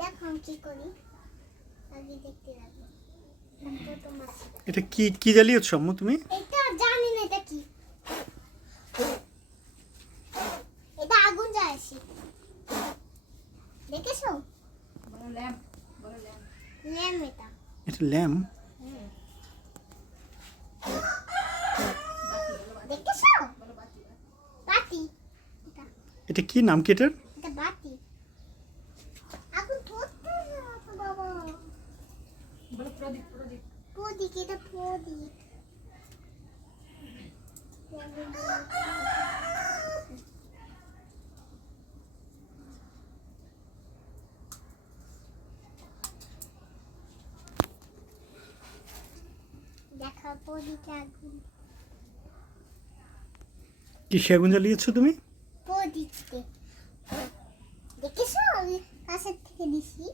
দেখো আমি কি করি, আগে দেখতে লাগবে। এটা কি কি জ্বালিয়েছো আম্মু তুমি? এটা জানি না এটা কি, এটা আগুন জ্বালাইছি, দেখেছো? বলো ল্যাম্প, বলো ল্যাম্প। ল্যাম্প এটা। এটা ল্যাম্প? দেখেছো? বলো বাতি। বাতি। এটা এটা কি নাম কি এটার? এটা বাতি। আগুন ধরতে না বাবা। বলো প্রদীপ, প্রদীপ। প্রদীপ, এটা প্রদীপ। দেখা প্রদীপে আগুন। কিসে আগুন জ্বালিয়েছো তুমি? প্রদীপে। দেখেছো আমি কাছের থেকে দিছি।